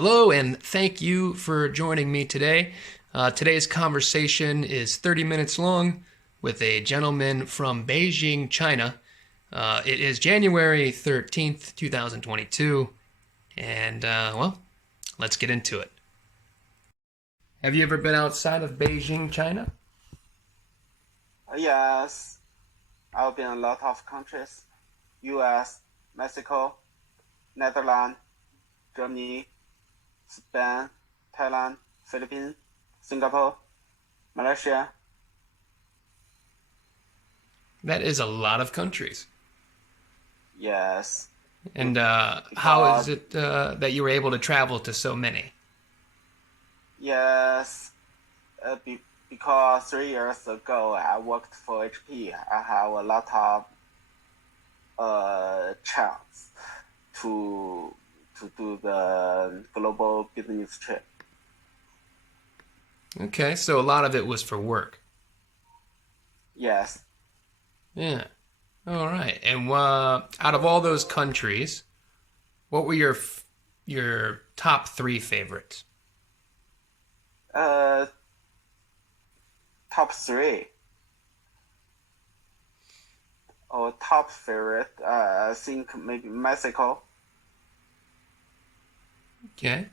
Hello, and thank you for joining me today. Today's conversation is 30 minutes long with a gentleman from Beijing, China. It is January 13th, 2022, and let's get into it. Have you ever been outside of Beijing, China? Yes, I've been in a lot of countries: US, Mexico, Netherlands, Germany, Spain, Thailand, Philippines, Singapore, Malaysia. That is a lot of countries. Yes, And how is because it that you were able to travel to so many? yes, because 3 years ago I worked for HP. I have a lot of chance to do the global business trip. Okay, so a lot of it was for work. Yes, Yeah. All right. And out of all those countries, what were your top three favorites? uh, top three or top favorite. I think maybe Mexico, Okay.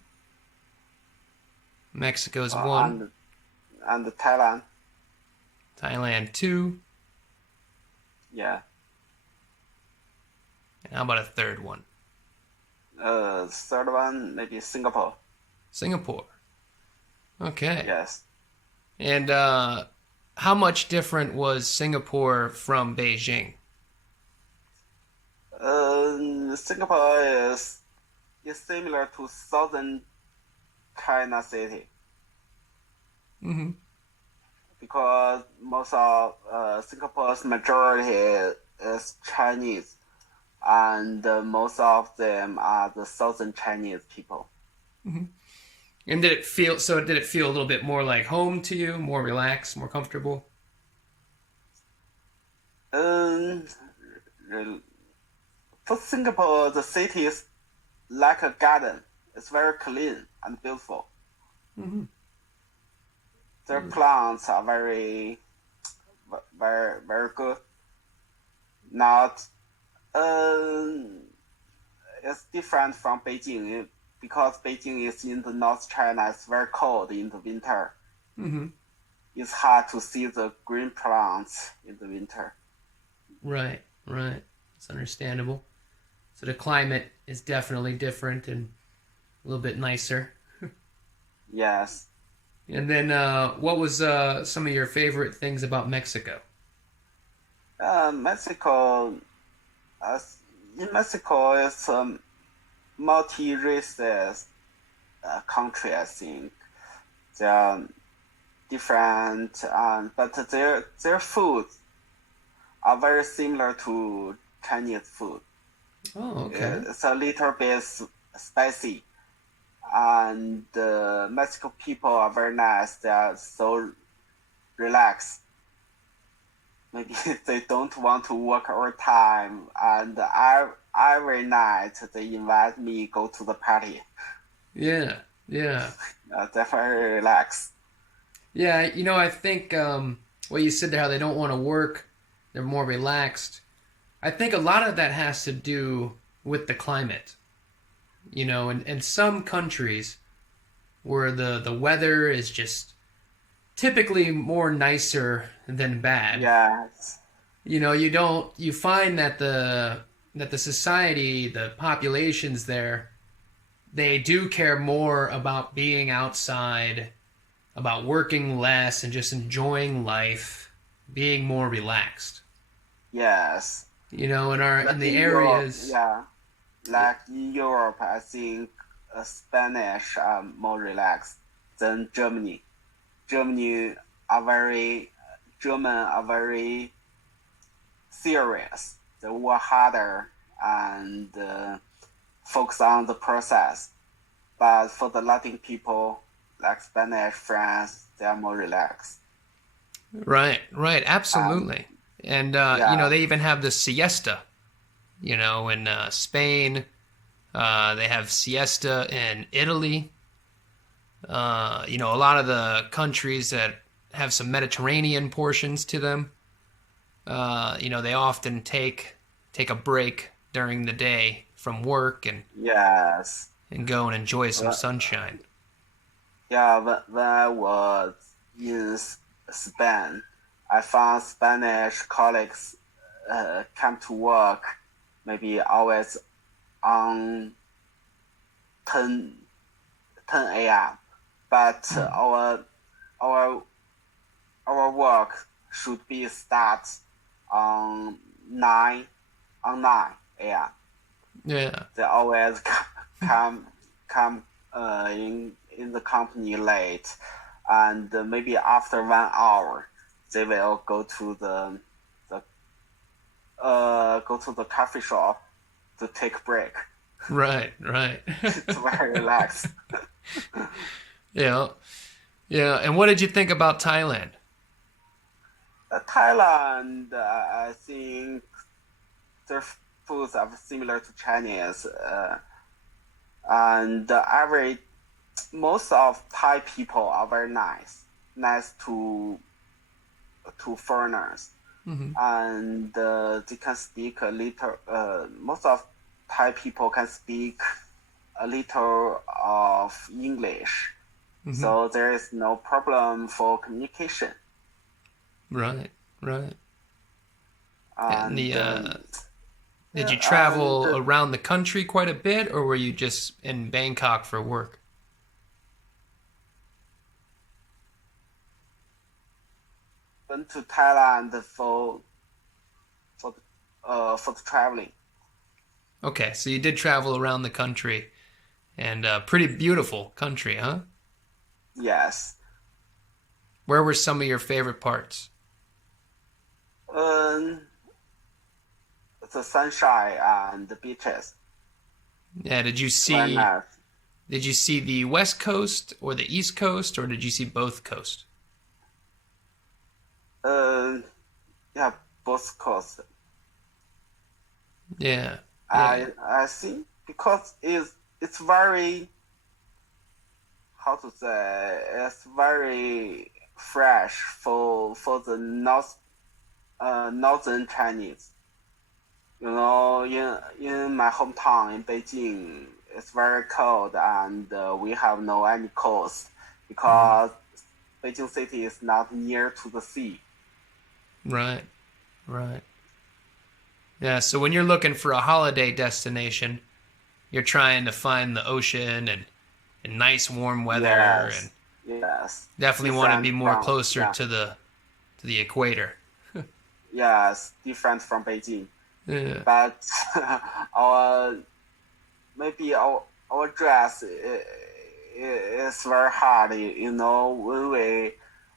Mexico's uh, one, and and Thailand. Thailand two, Yeah. and how about a third one? Third one maybe Singapore. Singapore. Okay. Yes. And how much different was Singapore from Beijing? Singapore is similar to southern China city Mm-hmm. because most of Singapore's majority is Chinese, and most of them are the southern Chinese people. Mm-hmm. And did it feel a little bit more like home to you, more relaxed, more comfortable? Um, rel- for Singapore, the city is like a garden. It's very clean and beautiful. Mm-hmm. Their plants are very good. Not, um, it's different from Beijing because Beijing is in the North China. It's very cold in the winter. Mm-hmm. It's hard to see the green plants in the winter. Right, right. It's understandable. So the climate is definitely different and a little bit nicer. Yes. And then, what was some of your favorite things about Mexico? Mexico, uh, in Mexico, it's a multi-racist country, I think. They are different, but their food are very similar to Chinese food. Oh, okay. It's a little bit spicy, and Mexico people are very nice. They are so relaxed. Maybe they don't want to work overtime, and every night they invite me go to the party. Yeah, yeah, They're very relaxed. yeah. I think what you said there, how they don't want to work, they're more relaxed. I think a lot of that has to do with the climate. In some countries where the weather is just typically more nicer than bad. Yes, You find that the society, the populations there, they do care more about being outside, about working less and just enjoying life, being more relaxed. yes. In Like the in Europe, areas. yeah. Like in Europe, I think Spanish are more relaxed than Germany. Germany are very German are very serious. They work harder and focus on the process. But for the Latin people, like Spanish, French, they are more relaxed. Right, right, And absolutely. And yeah, they even have the siesta, in Spain, They have siesta in Italy. A lot of the countries that have some Mediterranean portions to them, they often take a break during the day from work Yes. and go and enjoy some Well, sunshine. yeah, when I was in Spain, I found Spanish colleagues come to work maybe always on 10, 10 a.m. But our work should be start on 9 a.m. Yeah. They always come in the company late, and maybe after 1 hour, they will go to the coffee shop to take break. Right. It's very relaxed. Yeah. Yeah. And what did you think about Thailand? Thailand, I think their foods are similar to Chinese, and most of Thai people are very nice to foreigners, Mm-hmm. and they can speak a little. Most of Thai people can speak a little of English, Mm-hmm. so there is no problem for communication. Right. And And did you and travel around the country quite a bit, or were you just in Bangkok for work? went to Thailand for the traveling. Okay, so you did travel around the country, and pretty beautiful country, huh? Yes. Where were some of your favorite parts? Um, the sunshine and the beaches. Yeah, Very nice. did you see the West Coast or the East Coast, or did you see both coasts? Uh, yeah, both coasts. Yeah, yeah, I think because it's very, how to say, it's very fresh for the northern Chinese. In my hometown in Beijing, it's very cold, and we have no any coast mm, because Beijing city is not near to the sea. right, right. Yeah, so when you're looking for a holiday destination, you're trying to find the ocean and nice warm weather, and Yes, yes, definitely want to be different more from closer yeah, to the equator. yes, different from Beijing. Yeah, But our maybe our dress is very hard. When we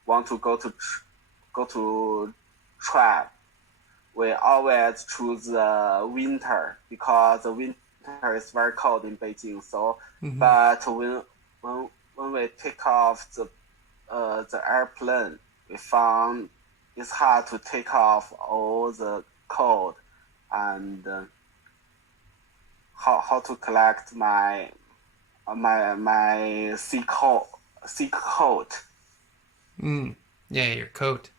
want to go to trap, we always choose winter because the winter is very cold in Beijing. So, hmm, but when we take off the airplane, we found it's hard to take off all the cold, and how to collect my sea coat. mm, yeah, your coat.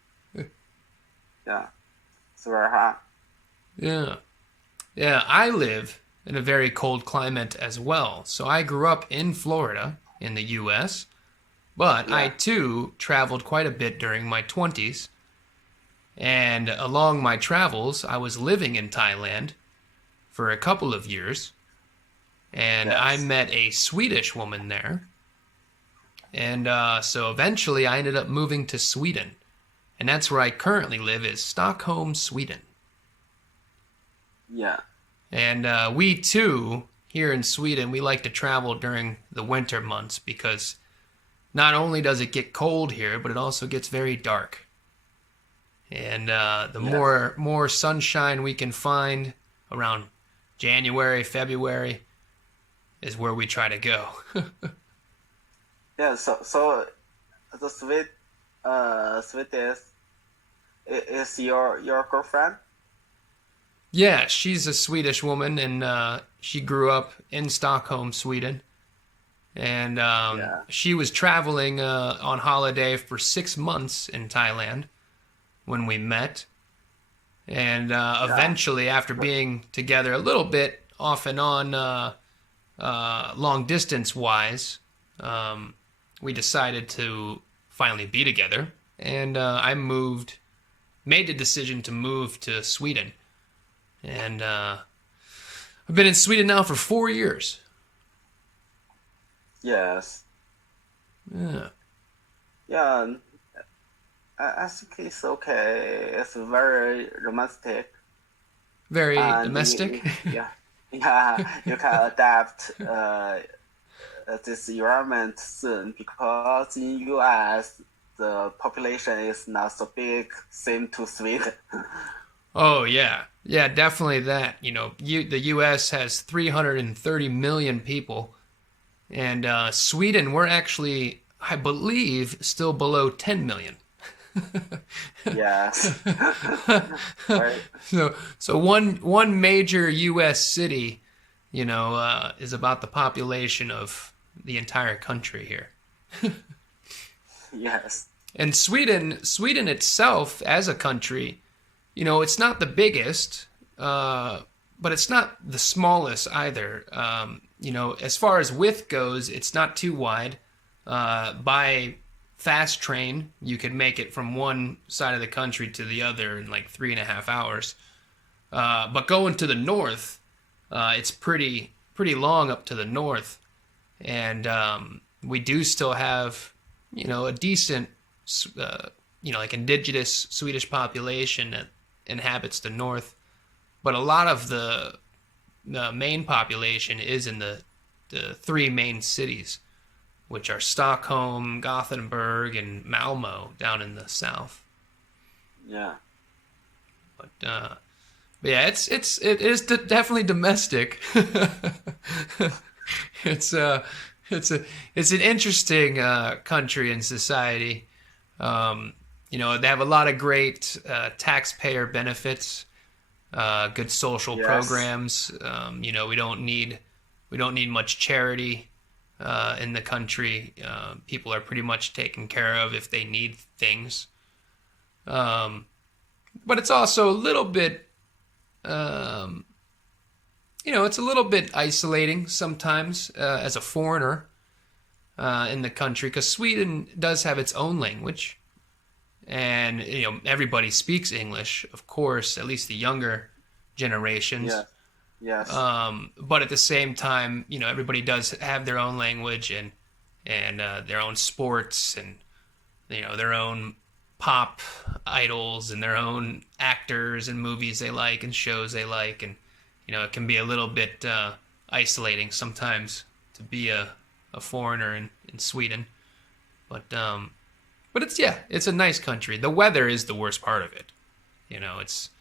Yeah, it's very hard. Yeah, yeah. I live in a very cold climate as well. So I grew up in Florida in the U.S., but I Yeah. too traveled quite a bit during my 20s. And along my travels, I was living in Thailand for a couple of years, and I Yes. met a Swedish woman there. And so eventually I ended up moving to Sweden. And that's where I currently live, is Stockholm, Sweden. Yeah. And we too, here in Sweden, we like to travel during the winter months because not only does it get cold here, but it also gets very dark. And the Yeah. more sunshine we can find around January, February is where we try to go. Yeah. So the Swedish is your girlfriend? Yeah, she's a Swedish woman, and she grew up in Stockholm, Sweden. And she was traveling on holiday for 6 months in Thailand when we met. And eventually, after being together a little bit off and on, long distance wise, we decided to finally be together. And I made the decision to move to Sweden. And I've been in Sweden now for 4 years. Yes. Yeah. Yeah. I think it's okay. It's very romantic. Very And domestic. yeah, you can adapt this environment soon because in US the population is not so big, same to Sweden. Oh, yeah. Yeah, definitely that. You know, the U.S. has 330 million people. And Sweden, we're actually, I believe, still below 10 million. Yes. Right. So one major U.S. city, you know, is about the population of the entire country here. Yes. And Sweden itself as a country, you know, it's not the biggest, but it's not the smallest either. You know, as far as width goes, it's not too wide. By fast train, you could make it from one side of the country to the other in like 3.5 hours. But going to the north, it's pretty long up to the north, and we do still have, you know, a decent, you know, like indigenous Swedish population that inhabits the north, but a lot of the main population is in the three main cities, which are Stockholm, Gothenburg, and Malmo down in the south. Yeah. But yeah, it is definitely domestic. It's an interesting country and society. You know, they have a lot of great taxpayer benefits, good social programs. You know, we don't need much charity in the country. People are pretty much taken care of if they need things. But it's also a little bit, you know, it's a little bit isolating sometimes as a foreigner in the country, because Sweden does have its own language. And, you know, everybody speaks English, of course, at least the younger generations. Yeah. Yes. But at the same time, you know, everybody does have their own language and their own sports and, you know, their own pop idols and their own actors and movies they like and shows they like. And, you know, it can be a little bit isolating sometimes to be a foreigner in Sweden. But it's a nice country. The weather is the worst part of it. You know, it's...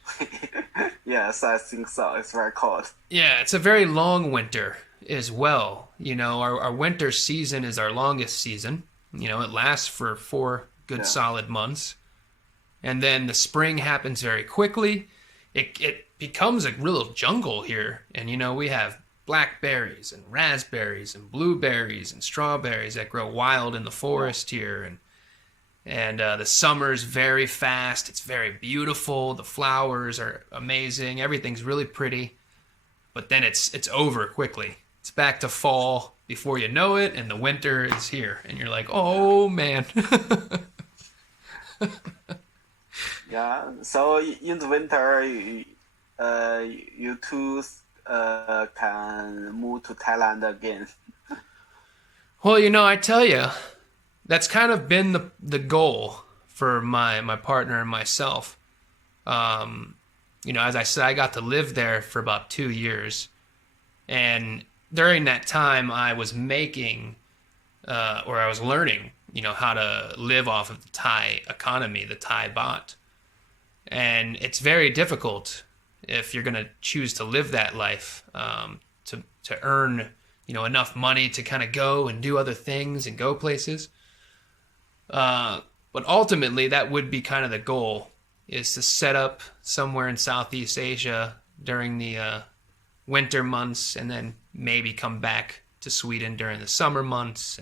Yes, I think so. It's very cold. Yeah, it's a very long winter as well. You know, our winter season is our longest season. You know, it lasts for 4 good solid months. And then the spring happens very quickly. It becomes a real jungle here. And, you know, we have blackberries and raspberries and blueberries and strawberries that grow wild in the forest here. And the summer's very fast. It's very beautiful. The flowers are amazing. Everything's really pretty. But then it's over quickly. It's back to fall before you know it, and the winter is here. And you're like, oh, man. Yeah. So in the winter, you two can move to Thailand again. Well, you know, I tell you, that's kind of been the goal for my partner and myself. You know, as I said, I got to live there for about 2 years. And during that time, I was making, or I was learning, you know, how to live off of the Thai economy, the Thai baht. And it's very difficult if you're going to choose to live that life, to earn, you know, enough money to kind of go and do other things and go places. But ultimately, that would be kind of the goal, is to set up somewhere in Southeast Asia during the winter months and then maybe come back to Sweden during the summer months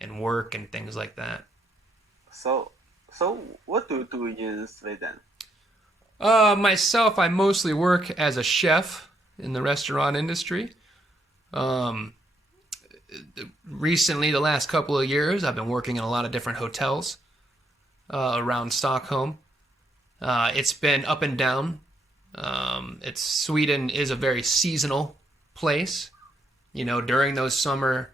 and work and things like that. So what do you do in Sweden? Myself, I mostly work as a chef in the restaurant industry. Recently, the last couple of years, I've been working in a lot of different hotels around Stockholm. It's been up and down. Sweden is a very seasonal place. You know, during those summer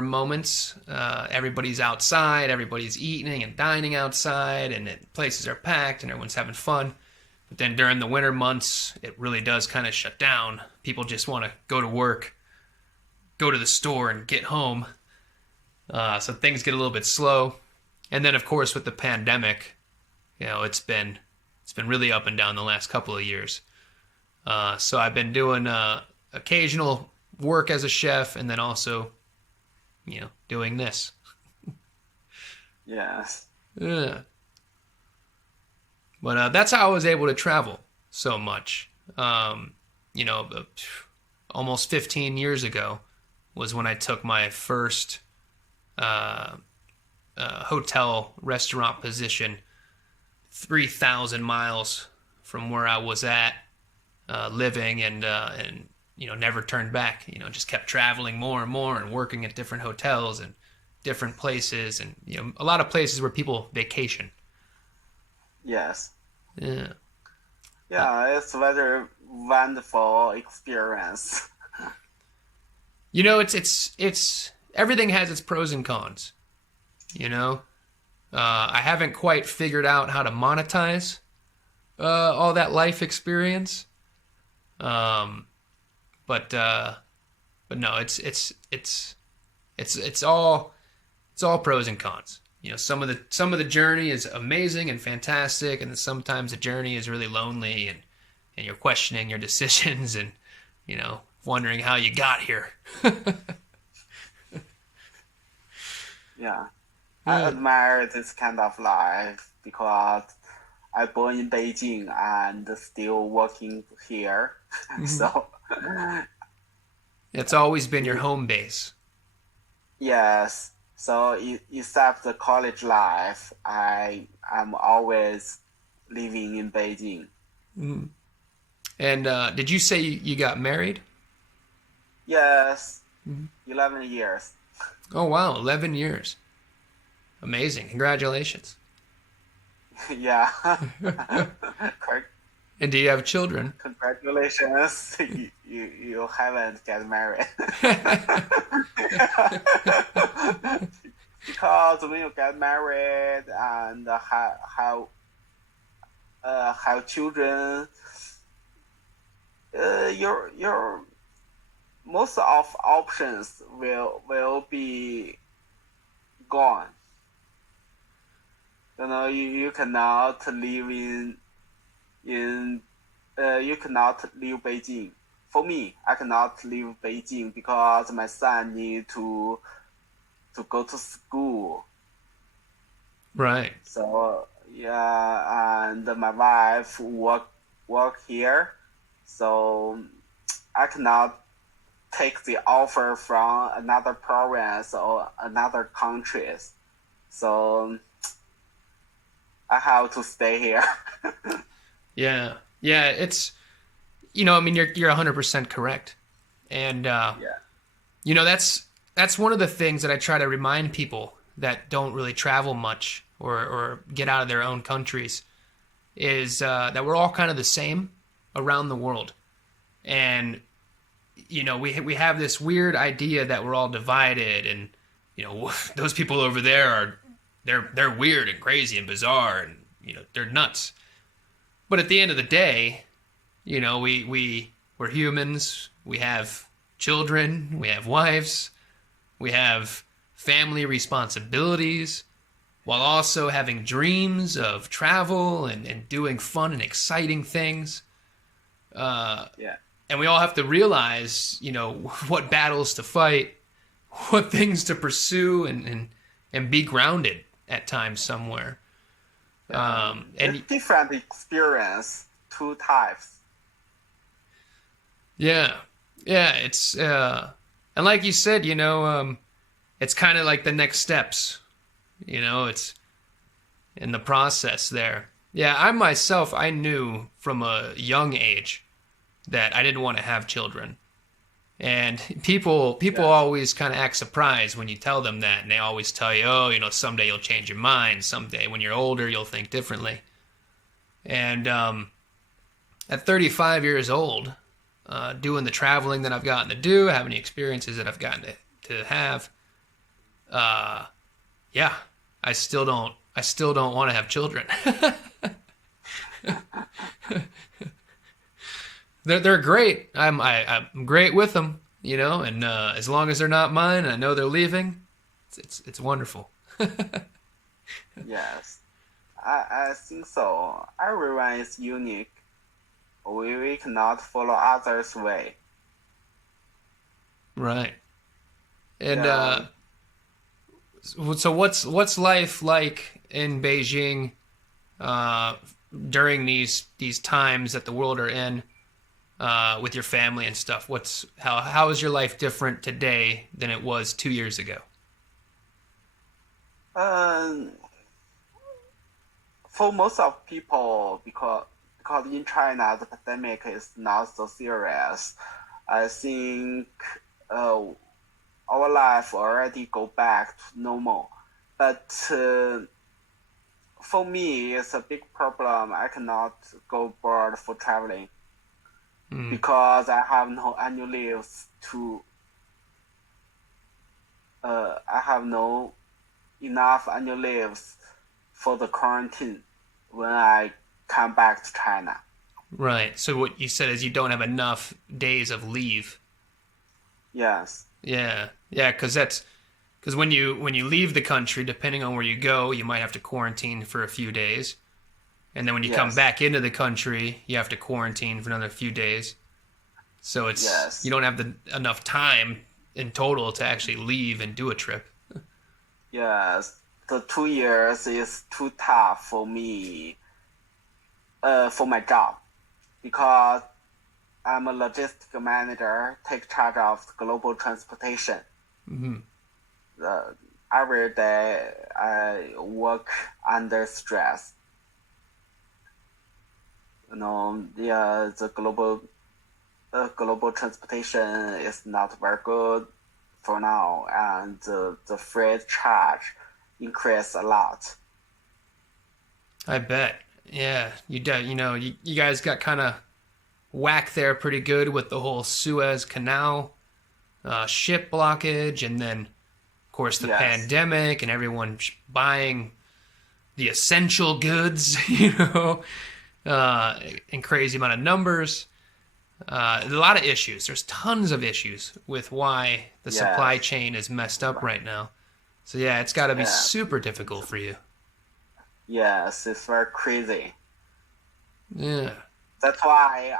moments, everybody's outside, everybody's eating and dining outside, and places are packed and everyone's having fun. But then during the winter months, it really does kind of shut down. People just want to go to work, go to the store, and get home. So things get a little bit slow. And then, of course, with the pandemic, you know, it's been really up and down the last couple of years. So I've been doing occasional work as a chef, and then also, you know, doing this. Yes. Yeah. But that's how I was able to travel so much. You know, almost 15 years ago was when I took my first hotel restaurant position 3,000 miles from where I was at living, and you know, never turned back. You know, just kept traveling more and more and working at different hotels and different places, and you know, a lot of places where people vacation. Yes. Yeah. Yeah, it's a very wonderful experience. You know, it's everything has its pros and cons. You know, I haven't quite figured out how to monetize all that life experience. But no, it's all pros and cons. You know, some of the journey is amazing and fantastic, and then sometimes the journey is really lonely, and you're questioning your decisions, and you know, wondering how you got here. Yeah. I admire this kind of life because I born in Beijing and still working here. So it's always been your home base. yes. So except the college life, I am always living in Beijing. Mm. And did you say you got married? Yes. Mhm. 11 years. Oh wow, 11 years. Amazing. Congratulations. Yeah. And do you have children? Congratulations. You haven't get married. Because when you get married and have children, your most of options will be gone. You know, you cannot live in you cannot leave Beijing. For me, I cannot leave Beijing because my son need to go to school. Right. So yeah, and my wife work here, so I cannot take the offer from another province or another countries. So I have to stay here. Yeah. Yeah, it's, you know, I mean, you're 100% correct. And Yeah. you know, that's one of the things that I try to remind people that don't really travel much or get out of their own countries is that we're all kind of the same around the world. And you know, we have this weird idea that we're all divided, and you know, those people over there are they're weird and crazy and bizarre, and you know, they're nuts. But at the end of the day, you know, we're humans. We have children. We have wives. We have family responsibilities, while also having dreams of travel and doing fun and exciting things. Yeah. And we all have to realize, you know, what battles to fight, what things to pursue, and be grounded at times somewhere. And different experience, two types. Yeah. Yeah, it's and like you said, it's kind of like the next steps. It's in the process there. Yeah, I myself, I knew from a young age that I didn't want to have children. And people Yes. always kind of act surprised when you tell them that, and they always tell you, "Oh, someday you'll change your mind. Someday when you're older, you'll think differently." And at 35 years old, doing the traveling that I've gotten to do, having the experiences that I've gotten to have, uh, yeah, I still don't want to have children. They're great. I'm great with them, and as long as they're not mine, I know they're leaving. It's wonderful. Yes. I think so. Everyone is unique. We cannot follow others' way. Right. And Yeah. so what's life like in Beijing uh, during these times that the world are in with your family and stuff? How is your life different today than it was 2 years ago? Um, for most of people, because in China the pandemic is not so serious, I think uh, our life already go back to normal. But for me, it's a big problem. I cannot go abroad for traveling Mm, because I have no annual leaves to. I have no enough annual leaves for the quarantine when I come back to China. right. So what you said is you don't have enough days of leave. Yes, Yeah, yeah, because when you leave the country, depending on where you go, you might have to quarantine for a few days, and then when you come yes, back into the country, you have to quarantine for another few days. So you yes, don't have enough time in total to actually leave and do a trip. yes. The 2 years is too tough for me, for my job, because I'm a logistic manager, take charge of global transportation. Hmm. Uh, every day I work under stress. Yeah, the global transportation is not very good for now, and the freight charge increased a lot. I bet. Yeah, you guys got kind of whacked there pretty good with the whole Suez Canal ship blockage, and then of course the Yes, pandemic and everyone buying the essential goods, in crazy amount of numbers. A lot of issues. There's tons of issues with why the supply yes, chain is messed up right now. So yeah, it's got to be yeah, super difficult for you. yes. It's very crazy. Yeah. That's why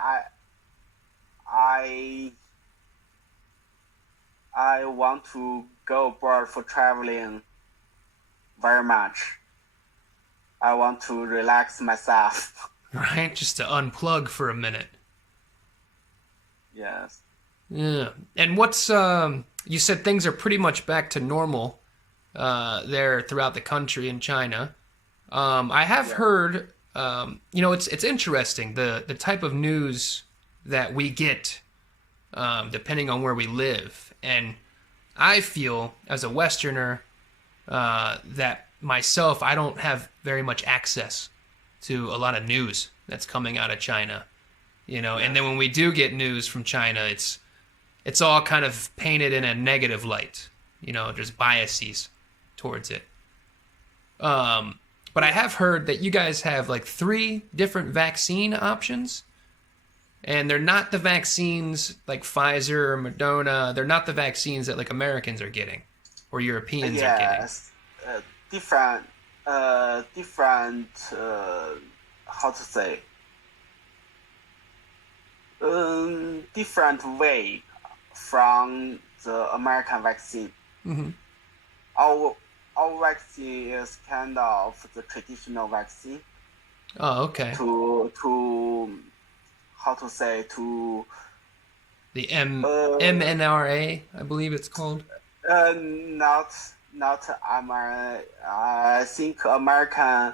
I I want to go abroad for traveling very much. I want to relax myself. Right? Just to unplug for a minute. Yes. Yeah. And you said things are pretty much back to normal there throughout the country in China. I have Yeah. heard, it's interesting the type of news that we get depending on where we live, and I feel as a Westerner that myself I don't have very much access to a lot of news that's coming out of China. And then Yes. when we do get news from China, it's all kind of painted in a negative light. There's biases towards it. But I have heard that you guys have like three different vaccine options, and they're not the vaccines like Pfizer or Moderna. They're not the vaccines that like Americans are getting or Europeans are getting. Yes. Different. Different. How to say? Different way from the American vaccine. Hmm. Our our vaccine is kind of the traditional vaccine Oh, okay. to how to say, to The Uh, mNRA, I believe it's called. not mRNA. I think American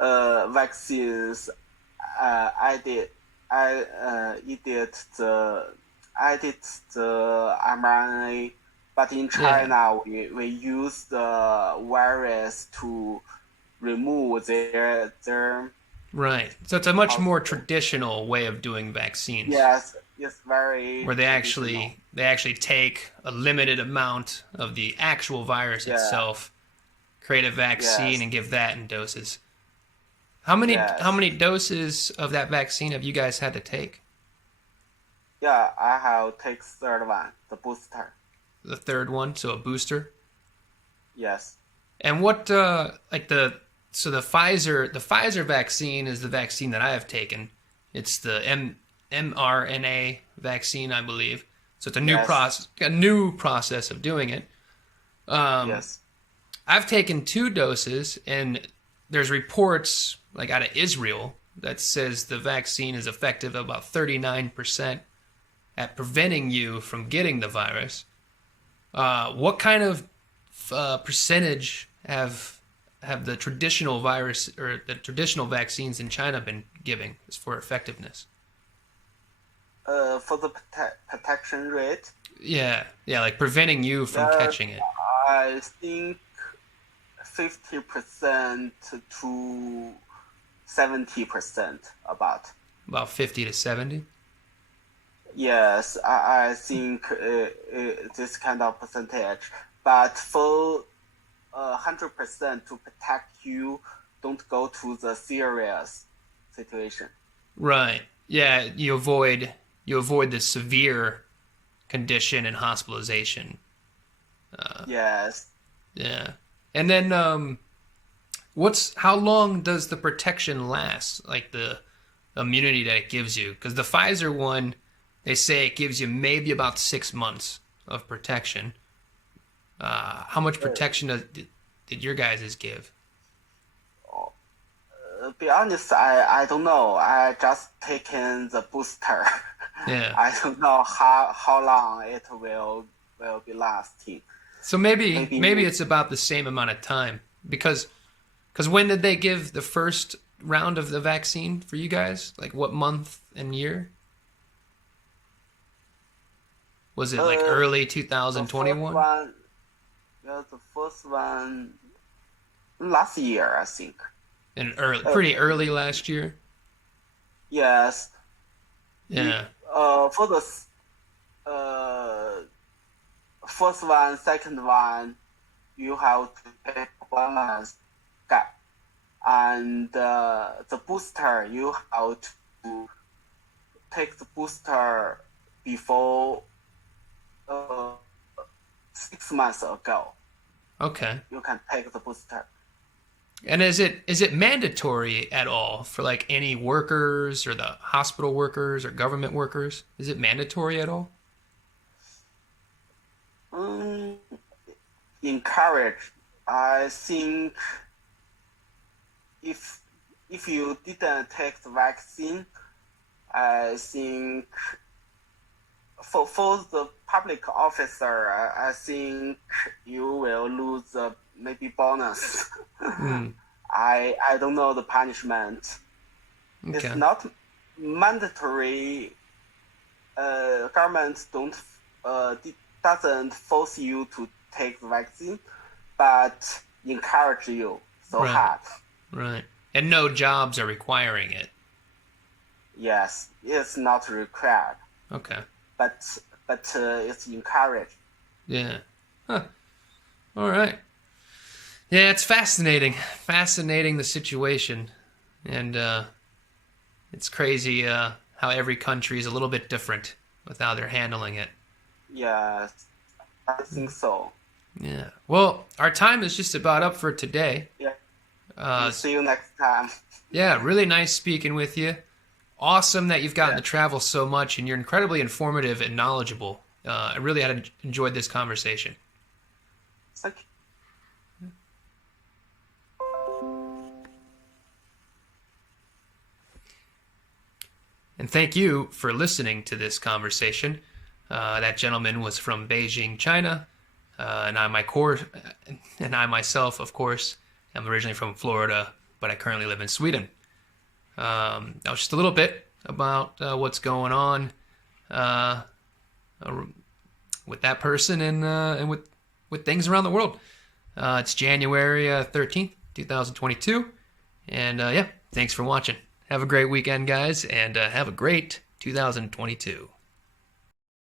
vaccines added added the mRNA, but in Yeah, China we use the virus to remove their right. So it's a much how to more say. traditional way of doing vaccines, Yes, it's very where they traditional. actually take a limited amount of the actual virus Yeah, itself, create a vaccine, yes, and give that in doses. How yes. many doses of that vaccine have you guys had to take? Yeah, I have take third one, the booster. The third one, so a booster. Yes, And what like the Pfizer vaccine is the vaccine that I have taken. It's the mRNA vaccine, I believe. So it's yes, a new process of doing it. Um, yes. I've taken 2 doses, and there's reports like out of Israel that says the vaccine is effective about 39% at preventing you from getting the virus. What kind of percentage have the traditional virus or the traditional vaccines in China been giving for effectiveness? For the protection rate, Yeah, like preventing you from yeah, catching it. I think 50% to 70% about. About 50 to 70. Yes, I think this kind of percentage. But for 100% to protect you, don't go to the serious situation. Right. Yeah, you avoid the severe condition and hospitalization. Yes. Yeah. And then what's how long does the protection last? Like the immunity that it gives you? Because the Pfizer one, they say it gives you maybe about 6 months of protection. How much protection did your guys' give? Be honest, I don't know. I just taken the booster. Yeah. I don't know how long it will be lasting. So Maybe maybe it's about the same amount of time because when did they give the first round of the vaccine for you guys? Like what month and year? Was it like uh early the first 2021? one, yeah, the first one last year I think. And early, Uh, pretty early last year. yes, you Yeah. for the uh first one, second one, you have to take 1 month gap, and the booster you have to take the booster before uh, 6 months ago. Okay. You can take the booster. And is it mandatory at all for like any workers or the hospital workers or government workers? Is it mandatory at all? Um, encourage. I think if if you didn't take the vaccine, I think for the public officer, I think you will lose maybe bonus. Hmm. I don't know the punishment. It's Okay. not mandatory. Government don't doesn't force you to take the vaccine, but encourage you so Right. hard. Right. And no jobs are requiring it. Yes, it's not required, Okay. but it's encouraged. Yeah. Huh. All right. Yeah, it's fascinating. Fascinating the situation. And it's crazy how every country is a little bit different with how they're handling it. Yes, I think so. Yeah. Well, our time is just about up for today. Yeah. Uh, See you next time. yeah, really nice speaking with you. Awesome that you've gotten Yeah. to travel so much and you're incredibly informative and knowledgeable. I really had enjoyed this conversation. Thank you. And thank you for listening to this conversation. That gentleman was from Beijing, China, and I myself, of course, am originally from Florida, but I currently live in Sweden. That was just a little bit about what's going on with that person and with things around the world. It's January 13th, 2022, and yeah, thanks for watching. Have a great weekend, guys, and have a great 2022.